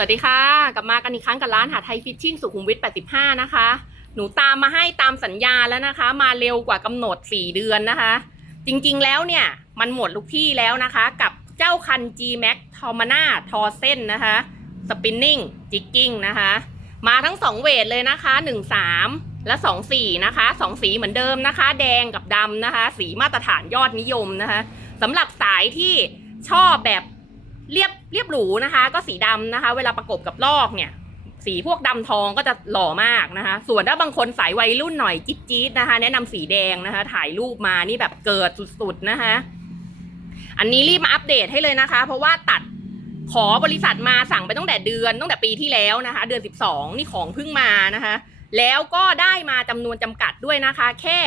วัสดีค่ะ กลับมากันอีกครั้งกับร้านหาไทยฟิชชิ่งสุขุมวิท 85 นะคะ หนูตามมาให้ตามสัญญาแล้วนะคะ มาเร็วกว่ากำหนด 4 เดือนนะคะ จริงๆแล้วเนี่ย มันหมดลูกที่แล้วนะคะ กับเจ้าคัน G Max t o m a n a ทอเส้นนะคะ Spinning Jigging นะคะ มาทั้ง 2 เวทเลยนะคะ 1 3 และ 2 4 นะคะ 2 สีเหมือนเดิมนะคะ แดงกับดำนะคะ สีมาตรฐานยอดนิยมนะคะสำหรับสายที่ชอบแบบ เรียบเรียบหรูนะคะ ก็สีดำนะคะ เวลาประกบกับลอกเนี่ย สีพวกดำทองก็จะหล่อมากนะคะ ส่วนถ้าบางคนสายวัยรุ่นหน่อยจี๊ดจี๊ดนะคะ แนะนำสีแดงนะคะ ถ่ายรูปมานี่แบบเกิดสุดๆนะคะ อันนี้รีบมาอัปเดตให้เลยนะคะ เพราะว่าตัดขอบริษัทมาสั่งไปตั้งแต่เดือนตั้งแต่ปีที่แล้วนะคะ เดือน 12 นี่ของเพิ่งมานะคะ แล้วก็ได้มาจำนวนจำกัดด้วยนะคะ แค่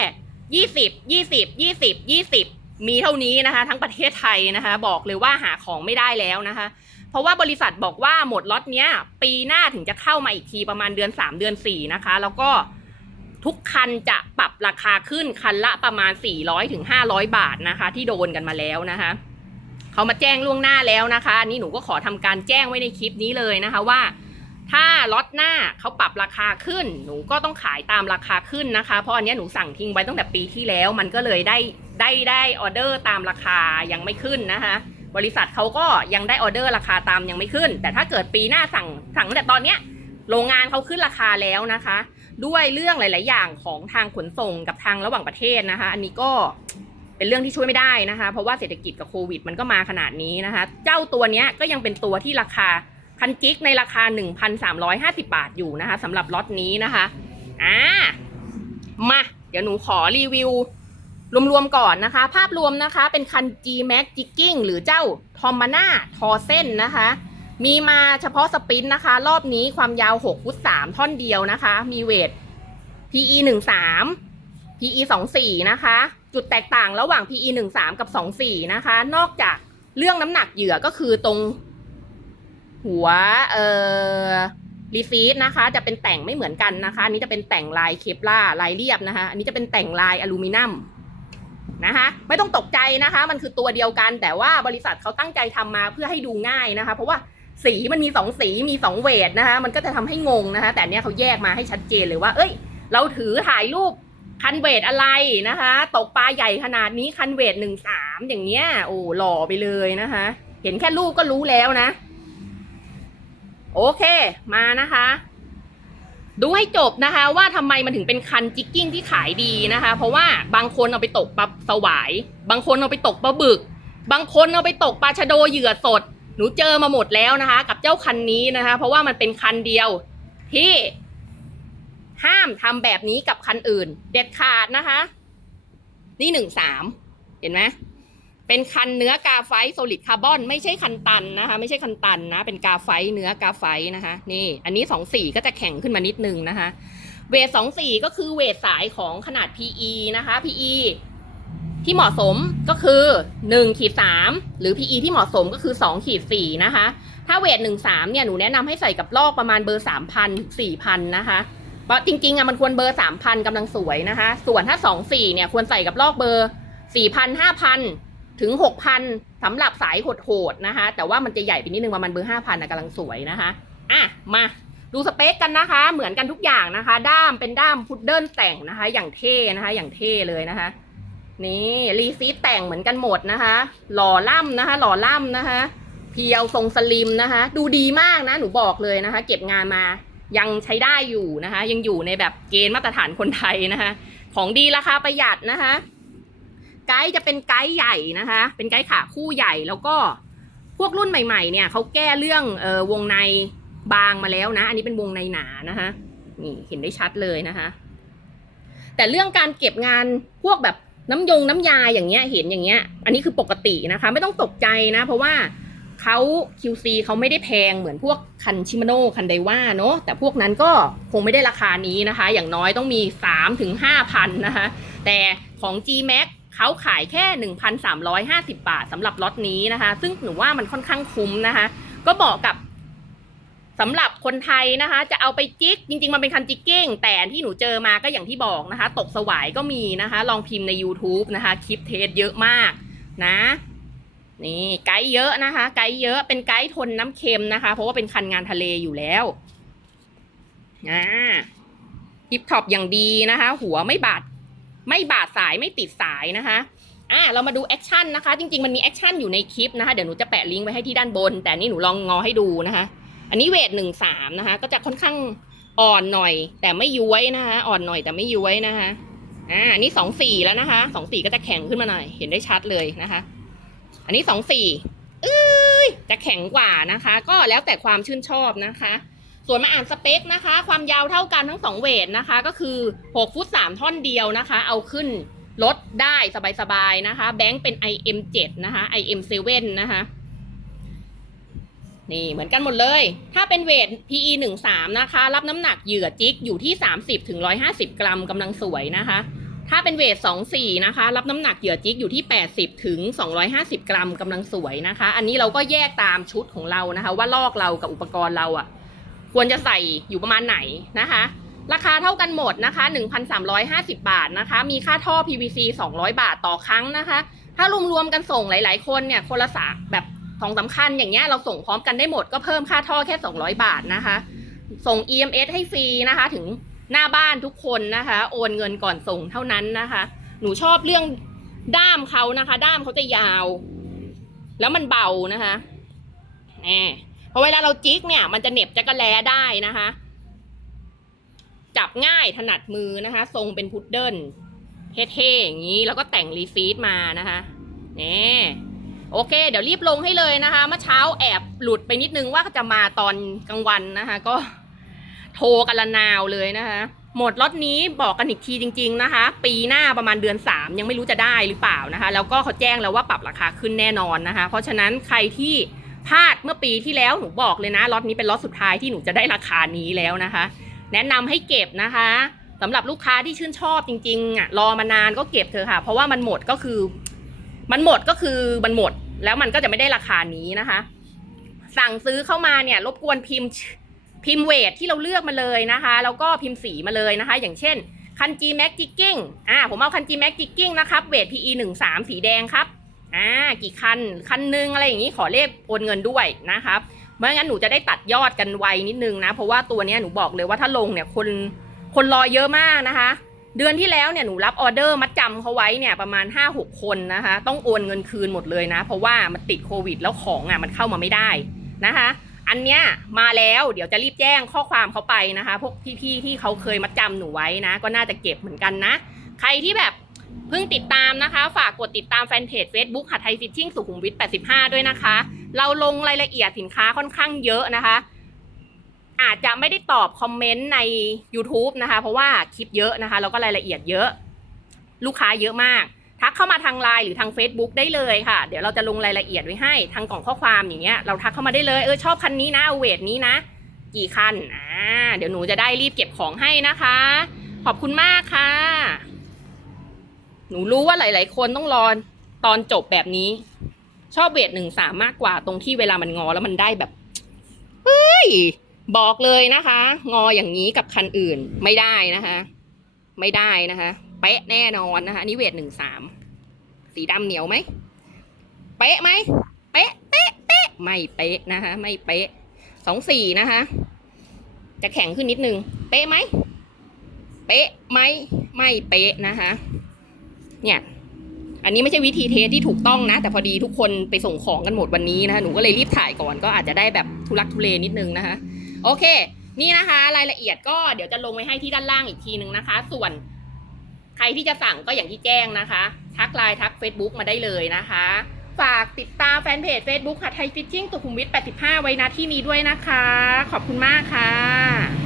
20 20 20 20 มีเท่านี้นะคะ ทั้งประเทศไทยนะคะ บอกเลยว่าหาของไม่ได้แล้วนะคะ เพราะว่าบริษัทบอกว่าหมดล็อตเนี้ย ปีหน้าถึงจะเข้ามาอีกทีประมาณเดือน 3 เดือน 4 นะคะ แล้วก็ทุกคันจะปรับราคาขึ้นคันละประมาณ 400ถึง500 บาทนะคะ ที่โดนกันมาแล้วนะคะเขามาแจ้งล่วงหน้าแล้วนะคะอันนี้หนูก็ขอทำการแจ้งไว้ในคลิปนี้เลยนะคะว่า ถ้าล็อตหน้าเขาปรับราคาขึ้น หนูก็ต้องขายตามราคาขึ้นนะคะ เพราะอันเนี้ยหนูสั่งทิ้งไว้ตั้งแต่ปีที่แล้ว มันก็เลยได้ได้ได้ออเดอร์ตามราคายังไม่ขึ้นนะคะ บริษัทเขาก็ยังได้ออเดอร์ราคาตามยังไม่ขึ้น แต่ถ้าเกิดปีหน้าสั่งสั่งตั้งแต่ตอนเนี้ยโรงงานเขาขึ้นราคาแล้วนะคะ ด้วยเรื่องหลาย ๆ อย่างของทางขนส่งกับทางระหว่างประเทศนะคะ อันนี้ก็เป็นเรื่องที่ช่วยไม่ได้นะคะ เพราะว่าเศรษฐกิจกับโควิด มันก็มาขนาดนี้นะคะ เจ้าตัวเนี้ยก็ยังเป็นตัวที่ราคา คันจิกในราคา 1,350 บาทอยู่นะคะสำหรับล็อตนี้นะคะอ่ามาเดี๋ยวหนูขอรีวิว รวมๆก่อนนะคะ ภาพรวมนะคะเป็นคัน G Max Jigging หรือเจ้า t o m a n a ทอเส้นนะคะ มีมาเฉพาะสปินนะคะ รอบนี้ความยาว6ฟุต3ท่อนเดียวนะคะ มีเวท PE 1 3 PE 2 4นะคะ จุดแตกต่างระหว่าง PE 1 3กับ 2 4นะคะ นอกจากเรื่องน้ำหนักเหยื่อก็คือตรง หัวเอ่อรีซีดนะคะ จะเป็นแต่งไม่เหมือนกันนะคะอันนี้จะเป็นแต่งลายเคปล่าลายเรียบนะคะ อันนี้จะเป็นแต่งลายอลูมิเนียมนะคะไม่ต้องตกใจนะคะ มันคือตัวเดียวกัน แต่ว่าบริษัทเขาตั้งใจทำมาเพื่อให้ดูง่ายนะคะ เพราะว่าสีมันมีสองสีมีสองเวทนะคะ มันก็จะทำให้งงนะคะ แต่เนี้ยเขาแยกมาให้ชัดเจนเลยว่า เอ้ย เราถือถ่ายรูปคันเวทอะไรนะคะ ตกปลาใหญ่ขนาดนี้คันเวทหนึ่งสามอย่างเงี้ย โอ้หล่อไปเลยนะคะ เห็นแค่รูปก็รู้แล้วนะ โอเคมานะคะ ดูให้จบนะคะว่าทำไมมันถึงเป็นคันจิกกิ้งที่ขายดีนะคะ เพราะว่าบางคนเอาไปตกปลาสวาย บางคนเอาไปตกปลาบึก บางคนเอาไปตกปลาชะโดเหยื่อสด หนูเจอมาหมดแล้วนะคะ กับเจ้าคันนี้นะคะ เพราะว่ามันเป็นคันเดียวที่ห้ามทำแบบนี้กับคันอื่น เด็ดขาดนะคะ นี่หนึ่งสามเห็นไหม เป็นคันเนื้อกาไฟโซลิดคาร์บอนไม่ใช่คันตันนะคะ ไม่ใช่คันตันนะ เป็นกาไฟเนื้อกาไฟนะคะ นี่ อันนี้สองสี่ก็จะแข็งขึ้นมานิดนึงนะคะ เวทสองสี่ก็คือเวทสายของขนาด PE นะคะ PE ที่เหมาะสมก็คือ1ขีด3หรือ PE ที่เหมาะสมก็คือ2ขีด4นะคะ ถ้าเวท1 3เนี่ยหนูแนะนำให้ใส่กับลอกประมาณเบอร์ 3,000ถึง4,000นะคะเพราะจริงๆอะมันควรเบอร์3,000กำลังสวยนะคะ ส่วนถ้า 2 4เนี่ยควรใส่กับลอกเบอร์4,000 5,000 ถึง 6,000สำหรับสายโหดๆนะคะ แต่ว่ามันจะใหญ่ไปนิดนึงประมาณเบอร์5,000นะกำลังสวยนะคะอะมาดูสเปคกันนะคะ เหมือนกันทุกอย่างนะคะ ด้ามเป็นด้ามพุดเดิ้ลแต่งนะคะ อย่างเท่นะคะ อย่างเท่เลยนะคะ นี่รีซีดแต่งเหมือนกันหมดนะคะ หล่อล่ำนะคะ หล่อล่ำนะคะ เพียวทรงสลิมนะคะ ดูดีมากนะหนูบอกเลยนะคะ เก็บงานมายังใช้ได้อยู่นะคะ ยังอยู่ในแบบเกณฑ์มาตรฐานคนไทยนะคะ ของดีราคาประหยัดนะคะ ไกด์จะเป็นไกด์ใหญ่นะคะ เป็นไกด์ขาคู่ใหญ่แล้วก็พวกรุ่นใหม่ๆเนี่ยเขาแก้เรื่องเออวงในบางมาแล้วนะ อันนี้เป็นวงในหนานะคะนี่เห็นได้ชัดเลยนะคะ แต่เรื่องการเก็บงานพวกแบบน้ำยงน้ำยาอย่างเงี้ยเห็นอย่างเงี้ย อันนี้คือปกตินะคะ ไม่ต้องตกใจนะ เพราะว่าเขา QC เขาไม่ได้แพงเหมือนพวกคันชิมาโน่คันไดว่าเนาะแต่พวกนั้นก็คงไม่ได้ราคานี้นะคะ อย่างน้อยต้องมี3ถึง5,000 นะคะ แต่ของ G Max เขาขายแค่ 1,350 บาทสำหรับล็อตนี้นะคะ ซึ่งหนูว่ามันค่อนข้างคุ้มนะคะ ก็เหมาะกับสำหรับคนไทยนะคะ จะเอาไปจิก จริง ๆ มันเป็นคันจิกเก้ง แต่ที่หนูเจอมาก็อย่างที่บอกนะคะ ตกสวายก็มีนะคะ ลองพิมพ์ใน YouTube นะคะ คลิปเทสเยอะมากนะ นี่ไกด์เยอะนะคะ ไกด์เยอะเป็นไกด์ทนน้ำเค็มนะคะ เพราะว่าเป็นคันงานทะเลอยู่แล้วอ่าฮิปท็อปอย่างดีนะคะ หัวไม่บาด ไม่บาดสายไม่ติดสายนะคะอ่าเรามาดูแอคชั่นนะคะ จริงๆ มันมีแอคชั่นอยู่ในคลิปนะคะเดี๋ยวหนูจะแปะลิงก์ไว้ให้ที่ด้านบน แต่นี่หนูลองงอให้ดูนะคะ อันนี้เวทหนึ่งสามนะคะ ก็จะค่อนข้างอ่อนหน่อย แต่ไม่ย้วยนะคะอ่อนหน่อยแต่ไม่ย้วยนะคะอ่าอันนี้สองสี่แล้วนะคะสองสี่ก็จะแข็งขึ้นมาหน่อย เห็นได้ชัดเลยนะคะ อันนี้สองสี่เอ้ยจะแข็งกว่านะคะ ก็แล้วแต่ความชื่นชอบนะคะ ส่วนมาอ่านสเปคนะคะ ความยาวเท่ากันทั้งสองเวทนะคะ ก็คือ6ฟุต3ท่อนเดียวนะคะ เอาขึ้นลดได้สบายๆนะคะ แบงค์เป็น IM7 นะคะ IM7 นะคะ นี่เหมือนกันหมดเลย ถ้าเป็นเวท PE 1 3นะคะ รับน้ำหนักเหยื่อจิกอยู่ที่ 30ถึง150 กรัมกำลังสวยนะคะ ถ้าเป็นเวท 2 4 นะคะ รับน้ำหนักเหยื่อจิกอยู่ที่ 80ถึง250 กรัมกำลังสวยนะคะ อันนี้เราก็แยกตามชุดของเรานะคะ ว่าลอกเรากับอุปกรณ์เราอะ่ะ ควรจะใส่อยู่ประมาณไหนนะคะ ราคาเท่ากันหมดนะคะ 1,350 บาทนะคะ มีค่าท่อ PVC 200 บาทต่อครั้งนะคะ ถ้ารวมๆกันส่งหลาย ๆ คนเนี่ยคนละสากแบบสองสำคัญอย่างเงี้ยเราส่งพร้อมกันได้หมดก็เพิ่มค่าท่อแค่ 200 บาทนะคะ ส่ง EMS ให้ฟรีนะคะ ถึงหน้าบ้านทุกคนนะคะ โอนเงินก่อนส่งเท่านั้นนะคะ หนูชอบเรื่องด้ามเขานะคะ ด้ามเขาจะยาว แล้วมันเบานะคะแหม พอเวลาเราจิกเนี่ย มันจะเหน็บจักรแลได้นะคะ จับง่ายถนัดมือนะคะ ทรงเป็นพุดเดิ้ลเท่ๆอย่างนี้ แล้วก็แต่งรีฟีดมานะคะนี่โอเค เดี๋ยวรีบลงให้เลยนะคะ เมื่อเช้าแอบหลุดไปนิดนึงว่าจะมาตอนกลางวันนะคะ ก็โทรกันละนาวเลยนะคะ หมดล็อตนี้บอกกันอีกทีจริง ๆนะคะ ปีหน้าประมาณเดือน 3 ยังไม่รู้จะได้หรือเปล่านะคะ แล้วก็เขาแจ้งแล้วว่าปรับราคาขึ้นแน่นอนนะคะ เพราะฉะนั้นใครที่ พลาดเมื่อปีที่แล้วหนูบอกเลยนะล็อตนี้เป็นล็อตสุดท้ายที่หนูจะได้ราคานี้แล้วนะคะ แนะนำให้เก็บนะคะสำหรับลูกค้าที่ชื่นชอบจริงๆอะรอมานานก็เก็บเถอะค่ะ เพราะว่ามันหมดก็คือ มันหมดก็คือมันหมด แล้วมันก็จะไม่ได้ราคานี้นะคะ สั่งซื้อเข้ามาเนี่ย รบกวนพิมพ์พิมพ์เวทที่เราเลือกมาเลยนะคะ แล้วก็พิมพ์สีมาเลยนะคะ อย่างเช่นคันจีแม็กจิกกิ้งอ่าผมเอาคันจีแม็กจิกกิ้งนะครับเวท PE หนึ่งสามสีแดงครับ อ่ากี่คันคันหนึงอะไรอย่างนี้ขอเลขโอนเงินด้วยนะครับไม่งั้นหนูจะได้ตัดยอดกันไวนิดนึงนะ เพราะว่าตัวนี้หนูบอกเลยว่าถ้าลงเนี่ยคนคนรอเยอะมากนะคะ เดือนที่แล้วเนี่ยหนูรับออเดอร์มัดจำเขาไว้เนี่ยประมาณ 5-6 คนนะคะ ต้องโอนเงินคืนหมดเลยนะ เพราะว่ามันติดโควิดแล้วของอะมันเข้ามาไม่ได้นะคะ อันเนี้ยมาแล้วเดี๋ยวจะรีบแจ้งข้อความเขาไปนะคะ พวกพี่ๆที่เขาเคยมัดจำหนูไว้นะ ก็น่าจะเก็บเหมือนกันนะ ใครที่แบบ เพิ่งติดตามนะคะ ฝากกดติดตามแฟนเพจ Facebook หัดไทยฟิชชิ่งสุขุมวิท 85 ด้วยนะคะ เราลงรายละเอียดสินค้าค่อนข้างเยอะนะคะ อาจจะไม่ได้ตอบคอมเมนต์ใน YouTube นะคะ เพราะว่าคลิปเยอะนะคะ แล้วก็รายละเอียดเยอะ ลูกค้าเยอะมาก ทักเข้ามาทางไลน์หรือทาง Facebook ได้เลยค่ะ เดี๋ยวเราจะลงรายละเอียดไว้ให้ทางกล่องข้อความอย่างเงี้ยเราทักเข้ามาได้เลยเออชอบคันนี้นะเอาเวทนี้นะกี่คันอ่าเดี๋ยวหนูจะได้รีบเก็บของให้นะคะ ขอบคุณมากค่ะ หนูรู้ว่าหลาย ๆ คนต้องรอตอนจบแบบนี้ ชอบเวทหนึ่งสามมากกว่าตรงที่เวลามันงอแล้วมันได้แบบเฮ้ยบอกเลยนะคะ งออย่างนี้กับคันอื่นไม่ได้นะคะ ไม่ได้นะคะเป๊ะแน่นอนนะคะนนี่เวทหนึ่งสามสีดำเหนียวไหมเป๊ะไหมเป๊ะเป๊ะเป๊ะไม่เป๊ะนะคะไม่เป๊ะสองสี่นะคะจะแข็งขึ้นนิดนึง เป๊ะไหม เป๊ะไหม ไม่เป๊ะนะคะ เนี่ย อันนี้ไม่ใช่วิธีเทสที่ถูกต้องนะ แต่พอดีทุกคนไปส่งของกันหมดวันนี้นะคะ หนูก็เลยรีบถ่ายก่อนก็อาจจะได้แบบทุลักทุเลนิดนึงนะคะ โอเค นี่นะคะ รายละเอียดก็เดี๋ยวจะลงไว้ให้ที่ด้านล่างอีกทีนึงนะคะ ส่วนใครที่จะสั่งก็อย่างที่แจ้งนะคะ ทักไลน์ทัก Facebook มาได้เลยนะคะ ฝากติดตามแฟนเพจ Facebook ค่ะไทยฟิชชิ่งสุขุมวิท85 ไว้นะที่นี้ด้วยนะคะ ขอบคุณมากค่ะ